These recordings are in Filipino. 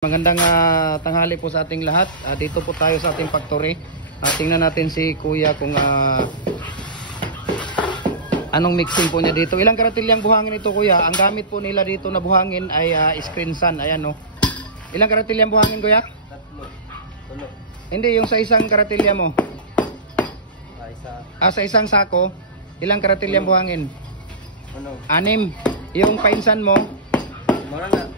Magandang tanghali po sa ating lahat. Dito po tayo sa ating factory. Tingnan natin si Kuya kung anong mixing po niya dito. Ilang karatilyang buhangin ito, Kuya? Ang gamit po nila dito na buhangin ay screen sun. Ayan, no. Ilang karatilyang buhangin, Kuya? Tatlo. Hindi, yung sa isang karatilya mo. Sa isang sako, ilang karatilyang buhangin? 6. Yung painsan mo? Marana.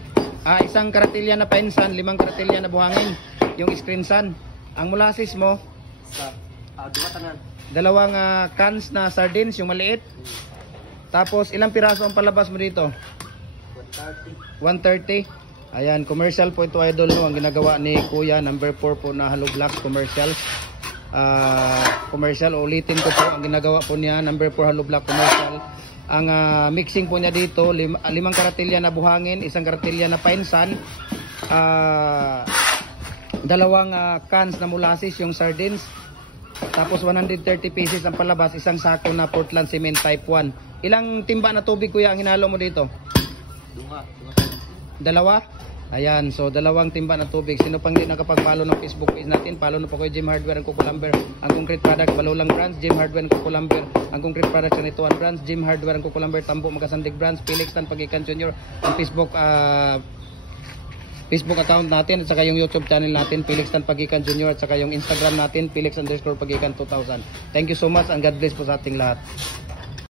Isang karatilya na painsan, 5 karatilya na buhangin. Yung screen sun. Ang molasses mo? Dua tanan. 2 cans na sardines, yung maliit. Tapos ilang piraso ang palabas mo dito? 130. Ayan, commercial po ito, idol, no? Ang ginagawa ni Kuya, number 4 po na Hollow Blocks commercial. Commercial, ulitin ko po, ang ginagawa po niya, number 4 Hollow Block commercial. Ang mixing po niya dito, 5 karatilya na buhangin, 1 karatilya na painsan, 2 cans na molasses, yung sardines, tapos 130 pieces ang palabas, 1 sako na Portland cement type 1. Ilang timba na tubig, Kuya, ang hinalo mo dito? 2. Ayan, so 2 timba na tubig. Sino pang di nakapag-follow ng Facebook page natin, follow na po kayo, Jim Hardware and Coco Lumber. Ang concrete products, Balulang Brands, Jim Hardware and Coco Lumber. Ang concrete products, Kanituan Brands, Jim Hardware and Coco Lumber. Tambo, Magasandig Brands, Felix Tan Pagikan Jr. Ang Facebook account natin at saka yung YouTube channel natin, Felix Tan Pagikan Jr. at saka yung Instagram natin, Felix_Pagikan 2000. Thank you so much and God bless po sa ating lahat.